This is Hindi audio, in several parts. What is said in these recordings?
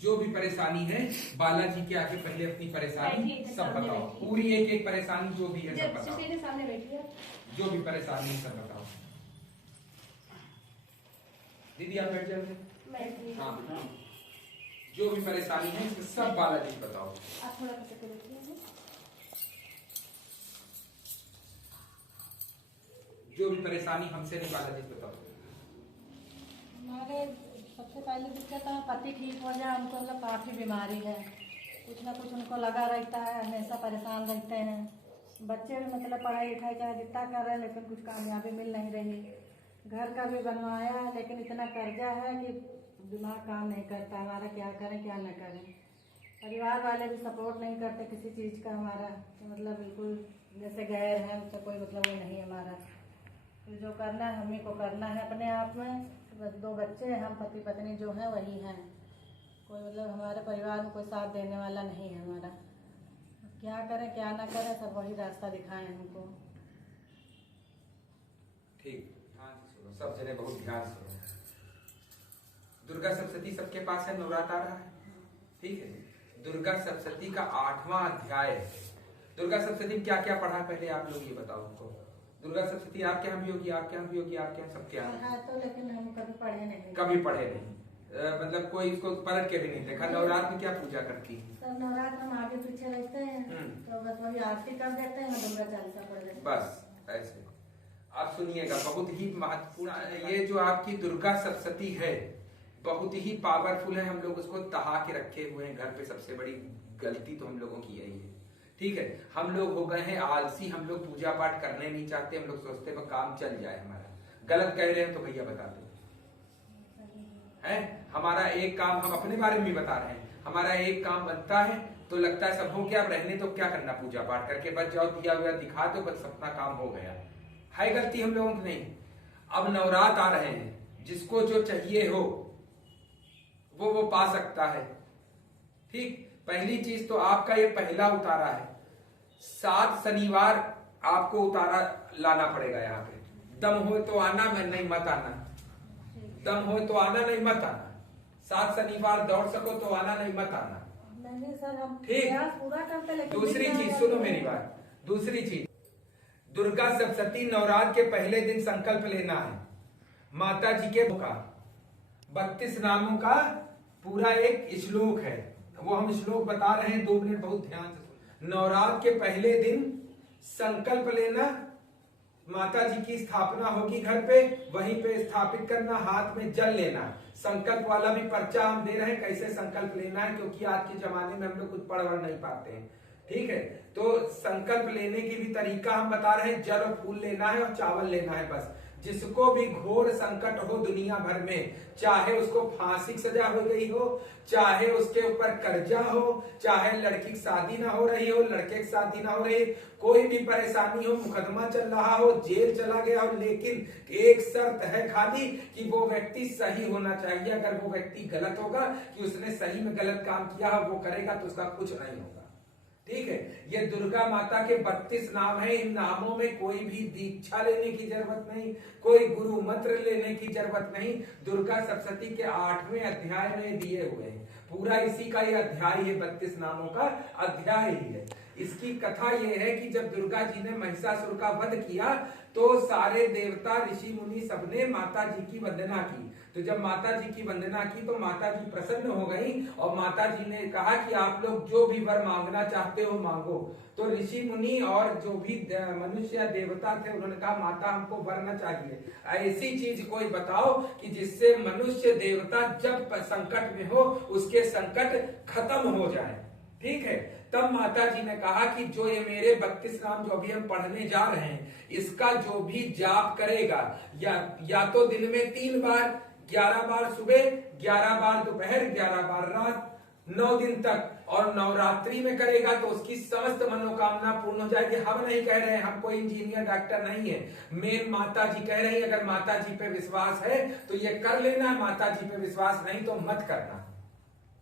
जो भी परेशानी है बालाजी के आगे पहले अपनी परेशानी सब बताओ, पूरी एक एक परेशानी जो भी है सब बताओ, सामने बैठिए, जो भी परेशानी है सब बताओ। दीदी आप बैठ जाओ। हाँ, जो भी परेशानी है सब बालाजी बताओ। आप थोड़ा बैठिए। जो भी परेशानी हमसे नहीं बालाजी बताओ। हमारे सबसे पहले दिक्कत है पति ठीक हो जाए, उनको मतलब काफ़ी बीमारी है, कुछ ना कुछ उनको लगा रहता है, हमेशा परेशान रहते हैं। बच्चे भी मतलब पढ़ाई लिखाई चाहे जितना कर रहे हैं लेकिन कुछ कामयाबी मिल नहीं रही। घर का भी बनवाया है लेकिन इतना कर्जा है कि दिमाग काम नहीं करता हमारा, क्या करें क्या न करें। परिवार वाले भी सपोर्ट नहीं करते किसी चीज़ का हमारा, तो मतलब बिल्कुल जैसे गैर है, तो कोई मतलब वो नहीं हमारा। तो जो करना है हम ही को करना है अपने आप में। बस 2 बच्चे हैं, हम पति पत्नी जो हैं वही हैं, कोई मतलब हमारे परिवार में कोई साथ देने वाला नहीं है हमारा। क्या करें क्या ना करें, सब वही रास्ता दिखाएं हमको। ठीक, ध्यान से सुनो, सब जने बहुत ध्यान से सुनो। दुर्गा सप्तशती सबके पास है, नवरात्र आ रहा है, ठीक है। दुर्गा सप्तशती का 8वां अध्याय है। दुर्गा सप्तशती में क्या क्या पढ़ा पहले आप लोग ये बताओ हमको। दुर्गा सप्तशती आपके यहाँ भी होगी, आपके यहाँ भी होगी, आपके यहाँ सबके यहाँ तो लेकिन हम कभी पढ़े नहीं, कभी पढ़े नहीं, मतलब कोई इसको पलट के भी नहीं देखा। नवरात्र में क्या पूजा करती है? सब नवरात्र हम आगे पीछे रहते हैं, तो बस वही आरती कर देते हैं, दुर्गा चालीसा पढ़ देते हैं, बस ऐसे। आप सुनिएगा, बहुत ही महत्वपूर्ण ये जो आपकी दुर्गा सप्तशती है बहुत ही पावरफुल है। हम लोग उसको तहा के रखे हुए हैं घर पे। सबसे बड़ी गलती तो हम लोगों की यही है, ठीक है। हम लोग हो गए हैं आलसी, हम लोग पूजा पाठ करने नहीं चाहते, हम लोग सोचते हैं काम चल जाए हमारा। गलत कह रहे हैं तो भैया बता दो, है हमारा एक काम, हम अपने बारे में भी बता रहे हैं, हमारा एक काम बनता है तो लगता है सब हो गया, अब रहने तो क्या करना, पूजा पाठ करके बच जाओ, दिया हुआ दिखा दो, बस अपना काम हो गया। है गलती हम लोगों की नहीं। अब नवरात्र आ रहे हैं, जिसको जो चाहिए हो वो पा सकता है, ठीक। पहली चीज तो आपका ये पहला उतारा है, 7 शनिवार आपको उतारा लाना पड़ेगा यहाँ पे। दम हो तो आना, मैं नहीं मत आना, दम हो तो आना, नहीं मत आना। 7 शनिवार दौड़ सको तो आना, नहीं मत आना, नहीं सर हम ठीक। पूरा करते, लेकिन दूसरी चीज सुनो मेरी बात, दूसरी चीज, दुर्गा सप्तशती नवरात्र के पहले दिन संकल्प लेना है माता जी के का 32 नामों का पूरा एक श्लोक है, वो हम श्लोक बता रहे हैं, 2 मिनट बहुत ध्यान से। नवरात्र के पहले दिन संकल्प लेना, माता जी की स्थापना होगी घर पे, वहीं पे स्थापित करना, हाथ में जल लेना। संकल्प वाला भी पर्चा हम दे रहे हैं कैसे संकल्प लेना है, क्योंकि आज के जमाने में हम लोग कुछ पढ़ नहीं पाते हैं, ठीक है। तो संकल्प लेने की भी तरीका हम बता रहे हैं, जल और फूल लेना है और चावल लेना है बस। जिसको भी घोर संकट हो दुनिया भर में, चाहे उसको फांसी की सजा हो गई हो, चाहे उसके ऊपर कर्जा हो, चाहे लड़की की शादी ना हो रही हो, लड़के की शादी ना हो रही, कोई भी परेशानी हो, मुकदमा चल रहा हो, जेल चला गया हो, लेकिन एक शर्त है खाली कि वो व्यक्ति सही होना चाहिए। अगर वो व्यक्ति गलत होगा कि उसने सही में गलत काम किया वो करेगा तो उसका कुछ नहीं होगा, ठीक है। ये दुर्गा माता के 32 नाम है। इन नामों में कोई भी दीक्षा लेने की जरूरत नहीं, कोई गुरु मंत्र लेने की जरूरत नहीं। दुर्गा सप्तशती के 8वें अध्याय में दिए हुए हैं, पूरा इसी का ये अध्याय है, 32 नामों का अध्याय ही है। इसकी कथा ये है कि जब दुर्गा जी ने महिषासुर का वध किया तो सारे देवता ऋषि मुनि सबने माता जी की वंदना की। तो जब माता जी की वंदना की तो माता जी प्रसन्न हो गई और माता जी ने कहा कि आप लोग जो भी वर मांगना चाहते हो मांगो। तो ऋषि मुनि और जो भी मनुष्य या देवता थे उन्होंने कहा माता हमको वर न चाहिए, ऐसी चीज कोई बताओ कि जिससे मनुष्य देवता जब संकट में हो उसके संकट खत्म हो जाए, ठीक है। तब माता जी ने कहा कि जो ये मेरे 32 नाम जो अभी हम पढ़ने जा रहे हैं, इसका जो भी जाप करेगा या तो दिन में 3 बार, 11 बार सुबह, 11 बार दोपहर, 11 बार रात, 9 दिन तक, और नवरात्रि में करेगा तो उसकी समस्त मनोकामना पूर्ण हो जाएगी। हम नहीं कह रहे हैं, हम कोई इंजीनियर डॉक्टर नहीं है, मेन माता जी कह रही है। अगर माता जी पे विश्वास है तो ये कर लेना, माता जी पे विश्वास नहीं तो मत करना,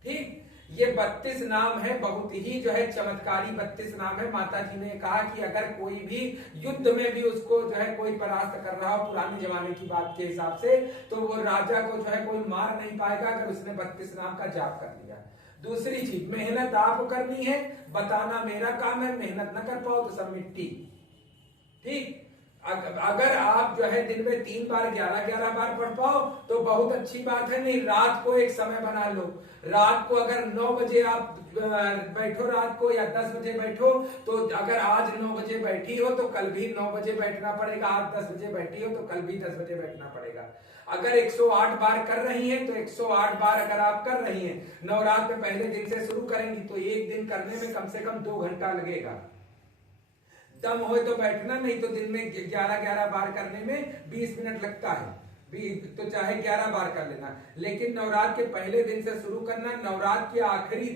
ठीक। ये 32 नाम है, बहुत ही जो है चमत्कारी 32 नाम है। माता जी ने कहा कि अगर कोई भी युद्ध में भी उसको जो है कोई परास्त कर रहा हो पुराने जमाने की बात के हिसाब से, तो वो राजा को जो है कोई मार नहीं पाएगा अगर उसने 32 नाम का जाप कर लिया। दूसरी चीज, मेहनत आपको करनी है, बताना मेरा काम है, मेहनत न कर पाओ तो सब मिट्टी। ठीक, अगर आप जो है दिन में 3 बार 11-11 बार पढ़ पाओ तो बहुत अच्छी बात है। नहीं, रात को एक समय बना लो, रात को अगर 9 बजे आप बैठो रात को, या 10 बजे बैठो, तो अगर आज 9 बजे बैठी हो तो कल भी 9 बजे बैठना पड़ेगा, आज 10 बजे बैठी हो तो कल भी 10 बजे बैठना पड़ेगा। अगर 108 बार कर रही हैं तो 108 बार अगर आप कर रही हैं, नवरात्र में पहले दिन से शुरू करेंगी तो एक दिन करने में कम से कम 2 घंटा लगेगा। दम हो तो बैठना, नहीं तो दिन में 11-11 बार करने में 20 मिनट लगता है, तो चाहे 11 बार कर लेना। लेकिन नवरात्र के पहले दिन से शुरू करना, नवरात्र के आखिरी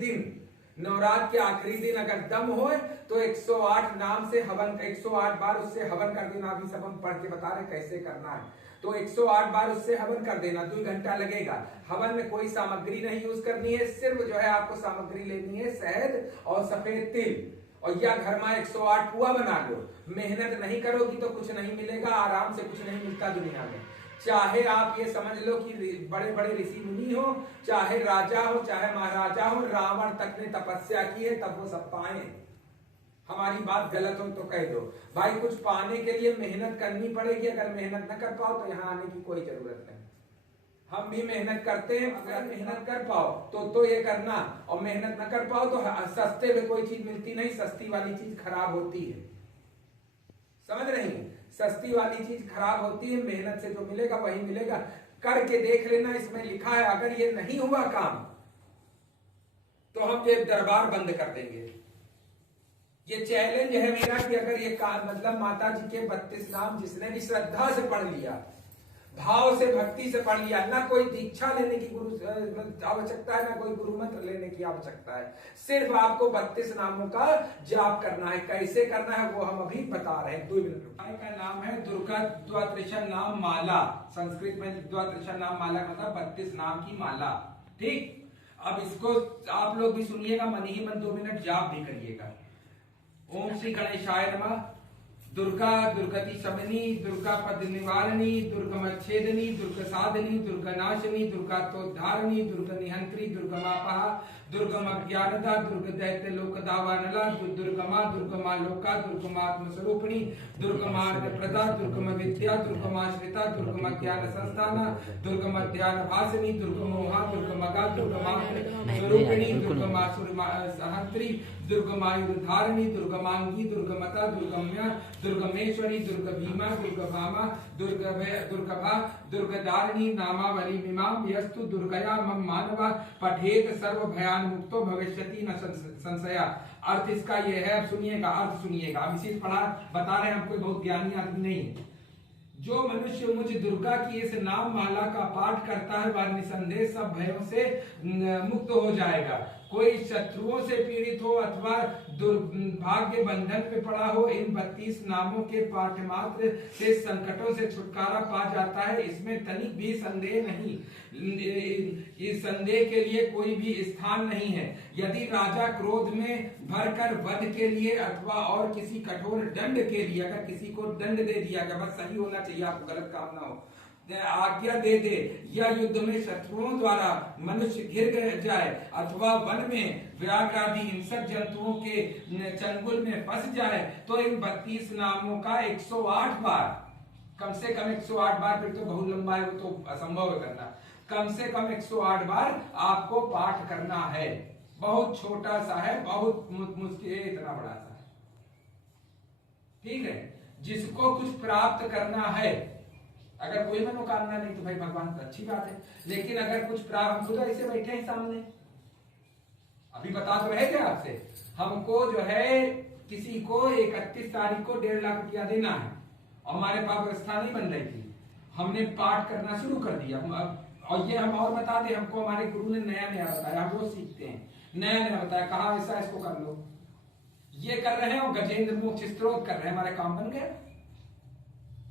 दिन अगर दम हो तो 108 नाम से हवन, 108 बार उससे हवन कर देना। अभी सब हम पढ़ के बता रहे कैसे करना है, तो 108 बार उससे हवन कर देना, 2 घंटा लगेगा। हवन में कोई सामग्री नहीं यूज करनी है, सिर्फ जो है आपको सामग्री लेनी है शहद और सफेद तिल, और या घर में 108 पुआ बना लो। मेहनत नहीं करोगी तो कुछ नहीं मिलेगा, आराम से कुछ नहीं मिलता दुनिया में। चाहे आप ये समझ लो कि बड़े बड़े ऋषि मुनि हो, चाहे राजा हो, चाहे महाराजा हो, रावण तक ने तपस्या की है तब वो सब पाए। हमारी बात गलत हो तो कह दो भाई, कुछ पाने के लिए मेहनत करनी पड़ेगी। अगर मेहनत न कर पाओ तो यहाँ आने की कोई जरूरत नहीं। हम भी मेहनत करते हैं, अगर मेहनत कर पाओ तो ये करना, और मेहनत न कर पाओ तो सस्ते में कोई चीज मिलती नहीं, सस्ती वाली चीज खराब होती है। समझ रही हैं? सस्ती वाली चीज खराब होती है, मेहनत से जो मिलेगा वही मिलेगा। करके देख लेना, इसमें लिखा है। अगर ये नहीं हुआ काम तो हम ये दरबार बंद कर देंगे। ये चैलेंज है मेरा कि अगर ये काम, मतलब माता जी के 32 नाम जिसने भी श्रद्धा से पढ़ लिया, भाव से, भक्ति से पढ़ लिया, ना कोई दीक्षा लेने की आवश्यकता है, ना कोई गुरु मंत्र लेने की आवश्यकता है, सिर्फ आपको 32 नामों का जाप करना है। कैसे करना है वो हम अभी बता रहे हैं। 2 मिनट का नाम है दुर्गा द्वादश नाम माला। संस्कृत में द्वादश नाम माला मतलब 32 नाम की माला। ठीक, अब इसको आप लोग भी सुनिएगा, मन ही मन 2 मिनट जाप भी करिएगा। ओम श्री गणेशाय नमः। दुर्गा दुर्गति शमनी, दुर्गा पद निवारणी, दुर्गमच्छेदनी, दुर्ग साधनी, दुर्ग नाशनी, दुर्गा तोद्धारणी, दुर्ग निहंत्री, दुर्गमापहा, दुर्गम अज्ञानदा, दुर्ग दैत्य लोक दावानला, दुर्गमा दुर्गमा लोका, दुर्गमात्म स्वरूपिणी, दुर्गमा प्रदा, दुर्गम विद्या, दुर्गमाश्रिता, दुर्गम ज्ञान संस्थाना, दुर्गम ध्यान भासिनी, दुर्गमोहा, दुर्गमगा, दुर्गमा स्वरूपिणी, दुर्गमा सहंत्री, दुर्गमायुधारिणी, दुर्गमांगी, दुर्गमता, दुर्गम्या, दुर्गमेश्वरी, दुर्ग भीमा, दुर्गभामा, दुर्गभा, दुर्गदारिणी नामावली मिमाम यस्तु दुर्गया मम मानवा पठेत सर्व भयान मुक्तो भविष्यति न संशया। अर्थ इसका ये है, अब सुनिएगा, अर्थ सुनिएगा। अब इसी पढ़ा बता रहे हैं, हम कोई बहुत ज्ञानी आदमी नहीं है। जो मनुष्य मुझ दुर्गा की इस नाम माला का पाठ करता है वह निसंदेह सब भयों से मुक्त हो जाएगा। कोई शत्रुओं से पीड़ित हो अथवा दुर्भाग्य बंधन पे पड़ा हो, इन 32 नामों के पाठ मात्र से संकटों से छुटकारा पा जाता है। इसमें तनिक भी संदेह नहीं, इस संदेह के लिए कोई भी स्थान नहीं है। यदि राजा क्रोध में भरकर वध के लिए अथवा और किसी कठोर दंड के लिए, अगर किसी को दंड दे दिया गया, बस सही होना चाहिए, आपको गलत काम ना हो, आज्ञा दे दे, या युद्ध में शत्रुओं द्वारा मनुष्य घिर जाए अथवा वन में व्याघ्र आदि हिंसक जंतुओं के चंगुल में फंस जाए, तो इन 32 नामों का 108 बार, कम से कम 108 बार, फिर तो बहुत लंबा है, वो तो असंभव है करना, कम से कम 108 बार आपको पाठ करना है। बहुत छोटा सा है, बहुत मुश्किल है, इतना बड़ा सा है। ठीक है, जिसको कुछ प्राप्त करना है, अगर कोई मनोकामना नहीं तो भाई भगवान तो अच्छी बात है, लेकिन अगर कुछ प्राप्त, हम खुद ऐसे बैठे हैं सामने, अभी बता तो रहे थे आपसे, हमको जो है किसी को 31 तारीख को 1.5 लाख रुपया देना है, और हमारे पास व्यवस्था नहीं बन रही थी, हमने पाठ करना शुरू कर दिया। और ये हम और बता दें, हमको हमारे गुरु ने नया नया बताया, हम रोज सीखते हैं, नया नया बताया, कहा ऐसा इसको कर लो, ये कर रहे हैं, और गजेंद्र मोक्ष स्त्रोत कर रहे हैं, हमारा काम बन गया,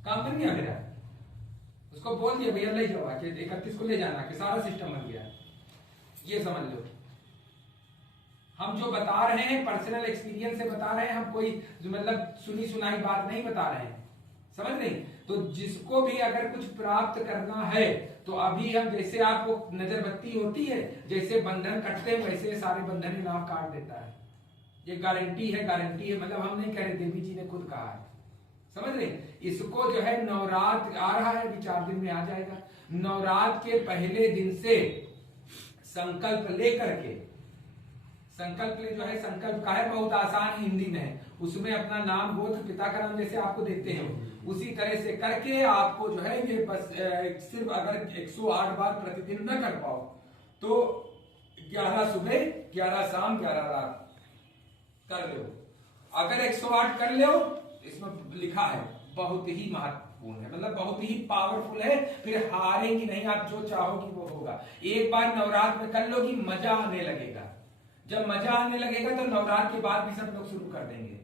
काम बन गया मेरा। उसको बोल दिया भैया ले जाओ, 31 को ले जाना, कि सारा सिस्टम बन गया, ये समझ लो। हम जो बता रहे हैं पर्सनल एक्सपीरियंस से बता रहे हैं, हम कोई मतलब सुनी सुनाई बात नहीं बता रहे हैं, समझ नहीं। तो जिसको भी अगर कुछ प्राप्त करना है तो अभी हम जैसे आपको नजरबत्ती होती है, जैसे बंधन कटते हैं वैसे सारे बंधन नाम काट देता है। ये गारंटी है, गारंटी है, मतलब हम नहीं कह रहे, देवी जी ने खुद कहा है, समझ रहे। इसको जो है नवरात्र आ रहा है, अभी 4 दिन में आ जाएगा। नवरात्र के पहले दिन से संकल्प लेकर के, संकल्प ले जो है संकल्प का है, बहुत आसान हिंदी में है, उसमें अपना नाम गोत्र पिता का नाम जैसे आपको देते हैं उसी तरह से करके आपको जो है ये बस सिर्फ अगर 108 बार प्रतिदिन न कर पाओ तो 11 सुबह 11 शाम 11 रात कर लो। अगर 108 कर लो, इसमें लिखा है बहुत ही महत्वपूर्ण है, मतलब बहुत ही पावरफुल है, फिर हारेंगी नहीं, आप जो चाहोगी वो होगा। एक बार नवरात्र में कर लोगी, मजा आने लगेगा। जब मजा आने लगेगा तो नवरात्र के बाद भी सब लोग शुरू कर देंगे।